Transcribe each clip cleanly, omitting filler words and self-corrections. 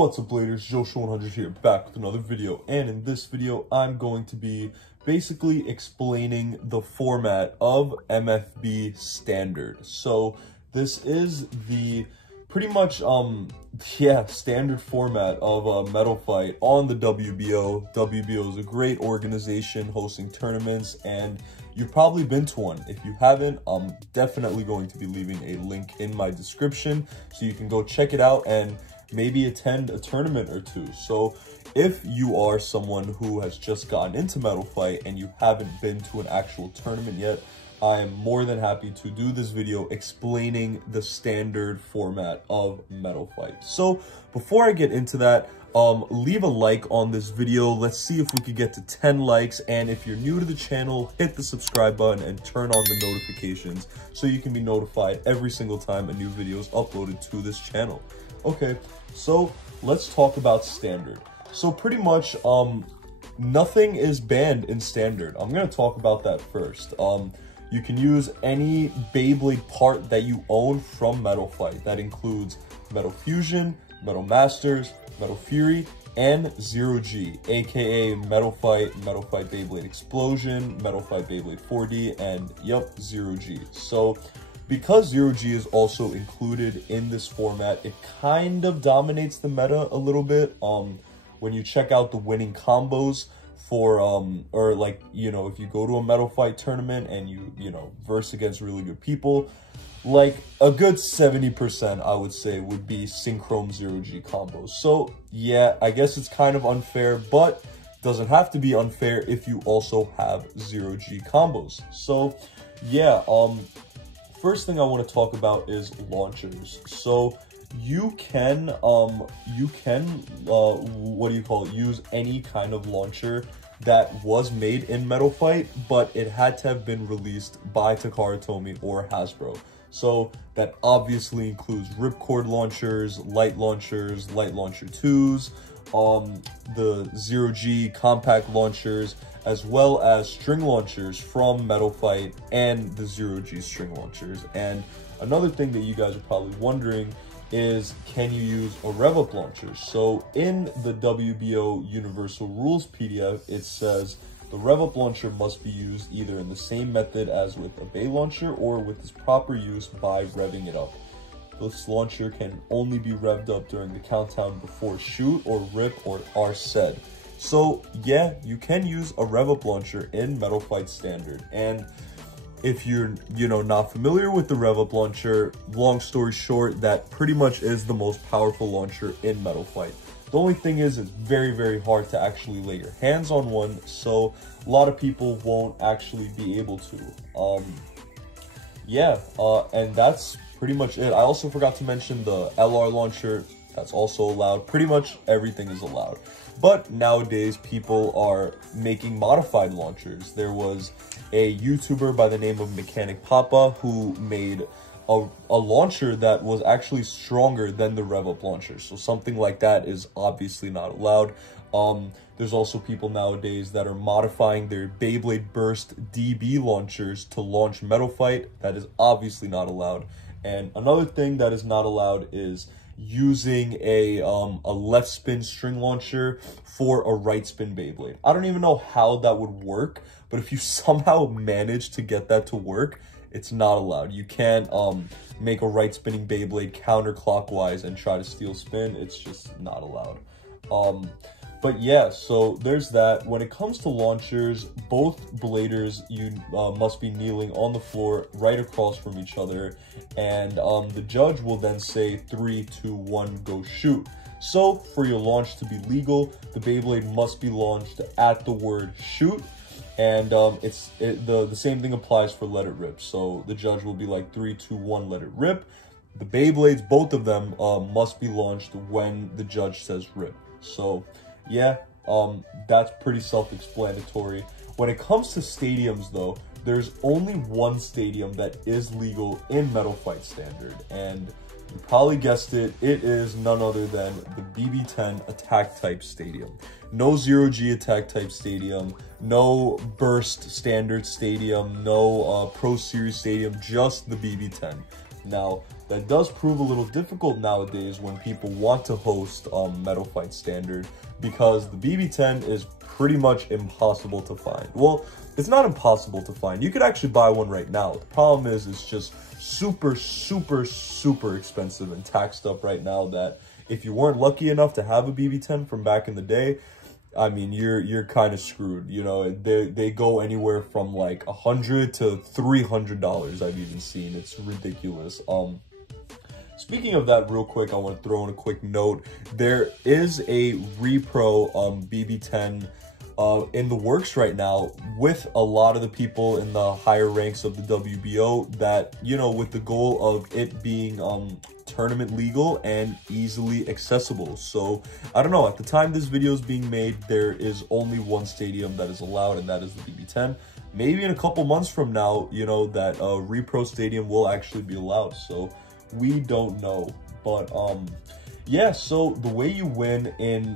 What's up, Bladers? Joe100 here, back with another video, and in this video I'm going to be basically explaining the format of MFB standard. So this is the pretty much standard format of a metal fight on the WBO. WBO is a great organization hosting tournaments, and you've probably been to one. If you haven't, I'm definitely going to be leaving a link in my description so you can go check it out and maybe attend a tournament or two. So if you are someone who has just gotten into Metal Fight and you haven't been to an actual tournament yet, I am more than happy to do this video explaining the standard format of Metal Fight. So before I get into that, leave a like on this video. Let's see if we could get to 10 likes. And if you're new to the channel, hit the subscribe button and turn on the notifications so you can be notified every single time a new video is uploaded to this channel. Okay, so let's talk about standard. So pretty much, nothing is banned in standard. I'm going to talk about that first. You can use any Beyblade part that you own from Metal Fight. That includes Metal Fusion, Metal Masters, Metal Fury, and Zero G, aka Metal Fight Beyblade Explosion, Metal Fight Beyblade 4D, and Zero G. So because Zero G is also included in this format, it kind of dominates the meta a little bit. When you check out the winning combos for, or like, if you go to a Metal Fight tournament and you verse against really good people, like a good 70%, I would say, would be Synchrome Zero G combos. So yeah, I guess it's kind of unfair, but doesn't have to be unfair if you also have Zero G combos. So yeah, first thing I want to talk about is launchers. So you can use any kind of launcher that was made in Metal Fight, but it had to have been released by Takara Tomy or Hasbro. So that obviously includes ripcord launchers, Light Launcher 2s, the Zero G compact launchers, as well as string launchers from Metal Fight and the Zero G string launchers. And another thing that you guys are probably wondering is, can you use a rev-up launcher? So in the WBO Universal Rules PDF, it says the rev-up launcher must be used either in the same method as with a Bay launcher or with its proper use by revving it up. This launcher can only be revved up during the countdown before shoot or rip or are said. So yeah, you can use a rev-up launcher in Metal Fight Standard. And if you're, not familiar with the rev-up launcher, long story short, that pretty much is the most powerful launcher in Metal Fight. The only thing is, it's very, very hard to actually lay your hands on one, so a lot of people won't actually be able to. And that's pretty much it. I also forgot to mention the LR launcher. That's also allowed. Pretty much everything is allowed. But nowadays, people are making modified launchers. There was a YouTuber by the name of Mechanic Papa who made a launcher that was actually stronger than the rev-up launcher. So something like that is obviously not allowed. There's also people nowadays that are modifying their Beyblade Burst DB launchers to launch Metal Fight. That is obviously not allowed. And another thing that is not allowed is using a left spin string launcher for a right spin Beyblade. I don't even know how that would work, but if you somehow manage to get that to work, it's not allowed. You can't make a right spinning Beyblade counterclockwise and try to steal spin. It's just not allowed. But yeah, so there's that. When it comes to launchers, both bladers, you must be kneeling on the floor right across from each other, and the judge will then say 3, 2, 1, go shoot. So for your launch to be legal, the Beyblade must be launched at the word shoot, and the same thing applies for let it rip. So the judge will be like 3, 2, 1, let it rip. The Beyblades, both of them, must be launched when the judge says rip. So yeah, that's pretty self-explanatory. When it comes to stadiums, though, there's only one stadium that is legal in Metal Fight Standard, and you probably guessed it, it is none other than the BB10 Attack Type Stadium. No Zero G Attack Type Stadium, no Burst Standard Stadium, no Pro Series Stadium, just the BB10. Now, that does prove a little difficult nowadays when people want to host Metal Fight Standard, because the BB10 is pretty much impossible to find. Well, it's not impossible to find. You could actually buy one right now. The problem is it's just super, super, super expensive and taxed up right now, that if you weren't lucky enough to have a BB10 from back in the day, I mean, you're kind of screwed. You know, they go anywhere from like $100 to $300. I've even seen. It's ridiculous. Speaking of that, real quick, I want to throw in a quick note. There is a repro BB10 in the works right now with a lot of the people in the higher ranks of the WBO, that, you know, with the goal of it being tournament legal and easily accessible. So I don't know, at the time this video is being made, there is only one stadium that is allowed, and that is the BB10. Maybe in a couple months from now, you know, that repro stadium will actually be allowed. So we don't know. But yeah, so the way you win in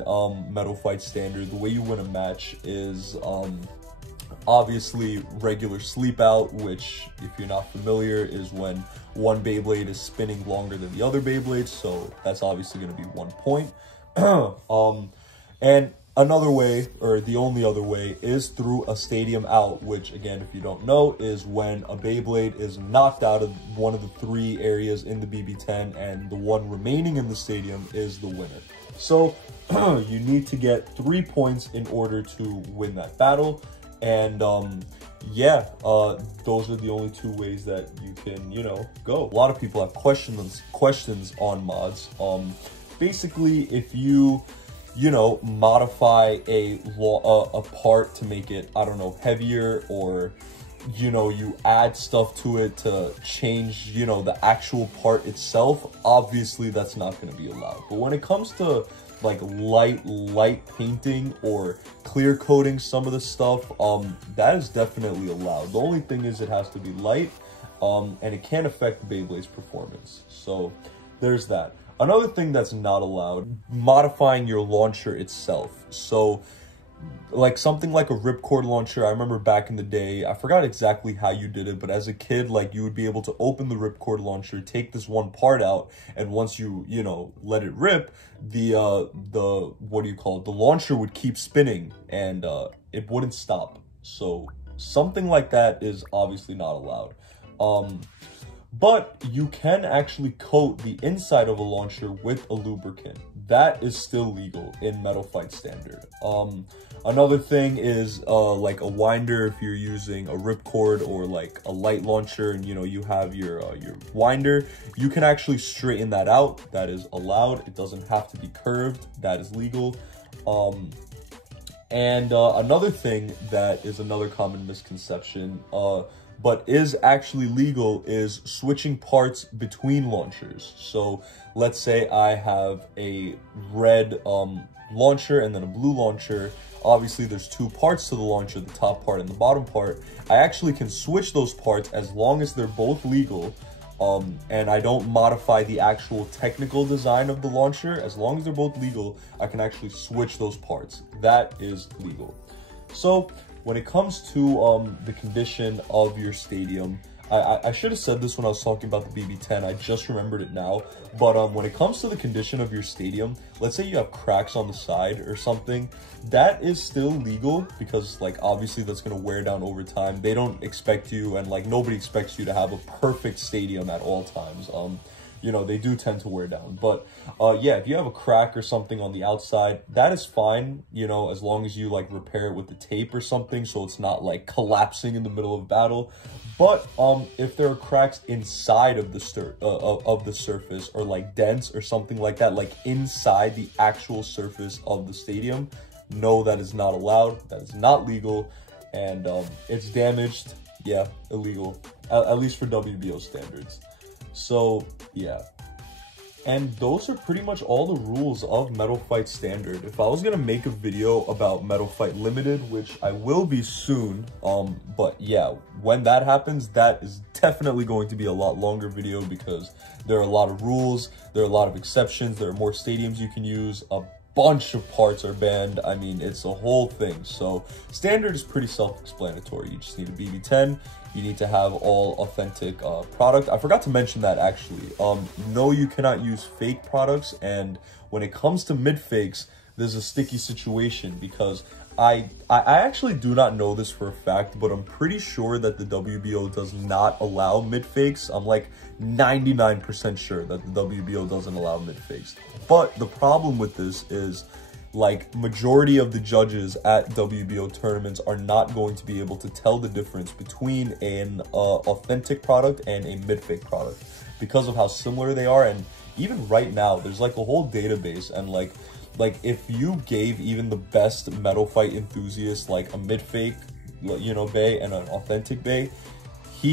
Metal Fight Standard, the way you win a match is obviously regular sleep out, which, if you're not familiar, is when one Beyblade is spinning longer than the other Beyblade, so that's obviously going to be 1 point. And another way, or the only other way, is through a stadium out, which, again, if you don't know, is when a Beyblade is knocked out of one of the 3 areas in the BB10, and the one remaining in the stadium is the winner. So you need to get 3 points in order to win that battle. And yeah, those are the only 2 ways that you can, you know, go. A lot of people have questions on mods. Basically, if you know, modify a part to make it, I don't know, heavier, or, you know, you add stuff to it to change, you know, the actual part itself, obviously that's not going to be allowed. But when it comes to like light painting or clear coating some of the stuff, that is definitely allowed. The only thing is it has to be light, and it can't affect the Beyblade's performance. So there's that. Another thing that's not allowed, modifying your launcher itself. So like something like a ripcord launcher, I remember back in the day, I forgot exactly how you did it, but as a kid, like, you would be able to open the ripcord launcher, take this one part out, and once you know, let it rip, the what do you call it, the launcher would keep spinning, and it wouldn't stop. So something like that is obviously not allowed. But you can actually coat the inside of a launcher with a lubricant. That is still legal in Metal Fight Standard. Another thing is like a winder. If you're using a ripcord or like a light launcher, and you know, you have your winder, you can actually straighten that out. That is allowed. It doesn't have to be curved. That is legal. And another thing that is another common misconception, but is actually legal, is switching parts between launchers. So let's say I have a red launcher and then a blue launcher. Obviously there's 2 parts to the launcher, the top part and the bottom part. I actually can switch those parts as long as they're both legal, and I don't modify the actual technical design of the launcher. As long as they're both legal, I can actually switch those parts. That is legal. So when it comes to the condition of your stadium, I should have said this when I was talking about the BB10, I just remembered it now, but when it comes to the condition of your stadium, let's say you have cracks on the side or something, that is still legal, because like obviously that's going to wear down over time. They don't expect you, and like nobody expects you to have a perfect stadium at all times. You know, they do tend to wear down. But yeah, if you have a crack or something on the outside, that is fine, you know, as long as you like repair it with the tape or something, so it's not like collapsing in the middle of battle. But if there are cracks inside of the surface, or like dents or something like that, like inside the actual surface of the stadium, no, that is not allowed. That is not legal, and it's damaged. Yeah, illegal, at least for WBO standards. So yeah, and those are pretty much all the rules of Metal Fight Standard. If I was gonna make a video about Metal Fight Limited, which I will be soon, but yeah, when that happens, that is definitely going to be a lot longer video, because there are a lot of rules, there are a lot of exceptions, there are more stadiums you can use, a bunch of parts are banned. I mean, it's a whole thing. So standard is pretty self-explanatory. You just need a BB10. You need to have all authentic product. I forgot to mention that actually. No, you cannot use fake products. And when it comes to mid fakes, there's a sticky situation because I actually do not know this for a fact, but I'm pretty sure that the WBO does not allow mid fakes. I'm like 99% sure that the WBO doesn't allow mid fakes. But the problem with this is, like, majority of the judges at WBO tournaments are not going to be able to tell the difference between an authentic product and a mid fake product because of how similar they are. And even right now, there's like a whole database, and like if you gave even the best metal fight enthusiast like a mid fake, you know, bay and an authentic bay,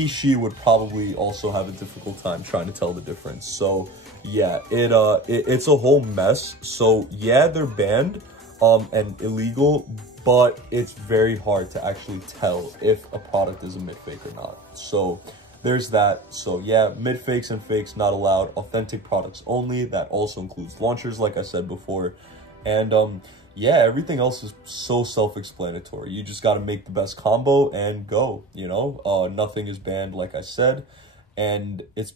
she would probably also have a difficult time trying to tell the difference. So yeah, it's a whole mess. So yeah, they're banned and illegal, but it's very hard to actually tell if a product is a mid fake or not. So there's that. So yeah, mid fakes and fakes not allowed. Authentic products only. That also includes launchers, like I said before. And yeah, everything else is so self-explanatory. You just got to make the best combo and go, you know. Nothing is banned, like I said, and it's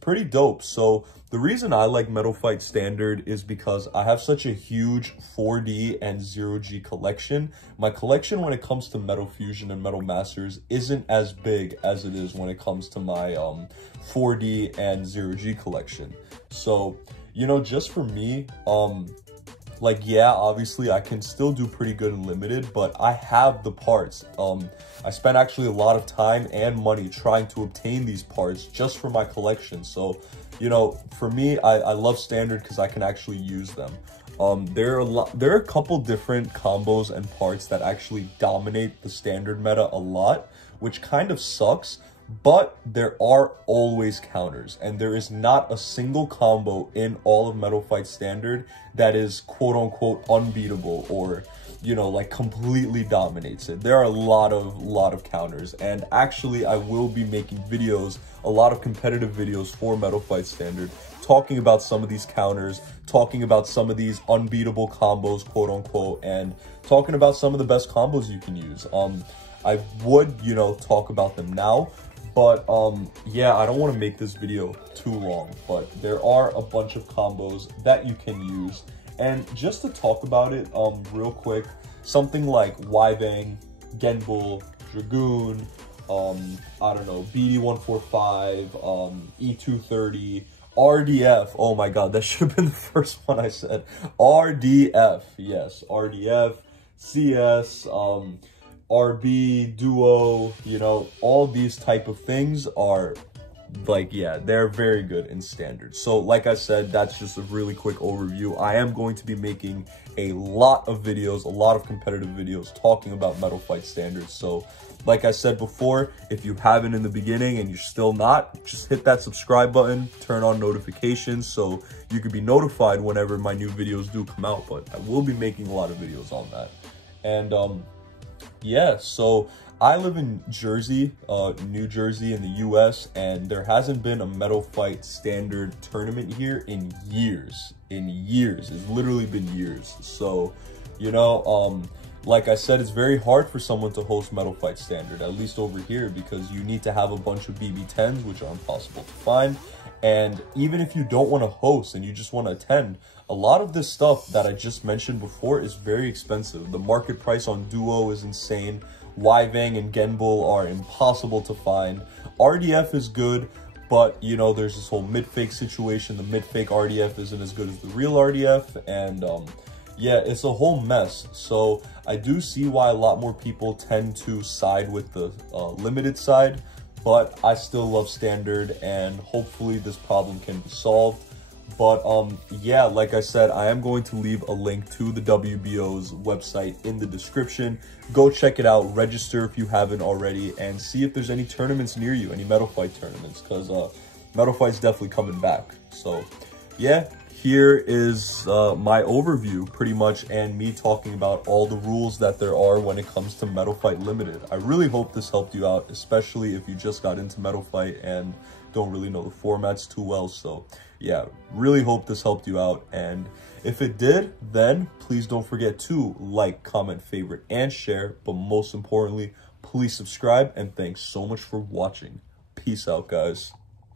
pretty dope. So the reason I like Metal Fight Standard is because I have such a huge 4D and 0G collection. My collection when it comes to Metal Fusion and Metal Masters isn't as big as it is when it comes to my 4D and 0G collection. So, you know, just for me, like, yeah, obviously I can still do pretty good in limited, but I have the parts. I spent actually a lot of time and money trying to obtain these parts just for my collection. So, you know, for me, I love standard because I can actually use them. There are a couple different combos and parts that actually dominate the standard meta a lot, which kind of sucks. But there are always counters, and there is not a single combo in all of Metal Fight Standard that is quote-unquote unbeatable or, you know, like completely dominates it. There are a lot of counters, and actually I will be making videos, a lot of competitive videos for Metal Fight Standard, talking about some of these counters, talking about some of these unbeatable combos, quote-unquote, and talking about some of the best combos you can use. I would, you know, talk about them now. But yeah, I don't want to make this video too long, but there are a bunch of combos that you can use. And just to talk about it real quick, something like Y-Bang, Genbull, Dragoon, I don't know, BD145, E230, RDF. Oh my god, that should have been the first one I said. RDF, yes, RDF, CS, RB, Duo, you know, all these type of things are, like, yeah, they're very good in standard. So like I said, that's just a really quick overview. I am going to be making a lot of videos, a lot of competitive videos talking about Metal Fight Standard. So like I said before, if you haven't in the beginning and you're still not, just hit that subscribe button, turn on notifications so you can be notified whenever my new videos do come out. But I will be making a lot of videos on that. And yeah, so I live in Jersey, New Jersey in the US, and there hasn't been a Metal Fight Standard tournament here in years. It's literally been years. So, you know, like I said, it's very hard for someone to host Metal Fight Standard, at least over here, because you need to have a bunch of BB10s, which are impossible to find. And even if you don't want to host and you just want to attend, a lot of this stuff that I just mentioned before is very expensive. The market price on Duo is insane. Y-Bang and Genbull are impossible to find. RDF is good, but, you know, there's this whole mid-fake situation. The mid-fake RDF isn't as good as the real RDF, and yeah, it's a whole mess. So I do see why a lot more people tend to side with the limited side, but I still love standard, and hopefully this problem can be solved. But yeah, like I said, I am going to leave a link to the WBO's website in the description. Go check it out, register if you haven't already, and see if there's any tournaments near you, any Metal Fight tournaments, because Metal Fight's definitely coming back. So yeah, here is my overview pretty much, and me talking about all the rules that there are when it comes to Metal Fight Limited. I really hope this helped you out, especially if you just got into Metal Fight and don't really know the formats too well. So yeah, really hope this helped you out. And if it did, then please don't forget to like, comment, favorite, and share. But most importantly, please subscribe, and thanks so much for watching. Peace out, guys.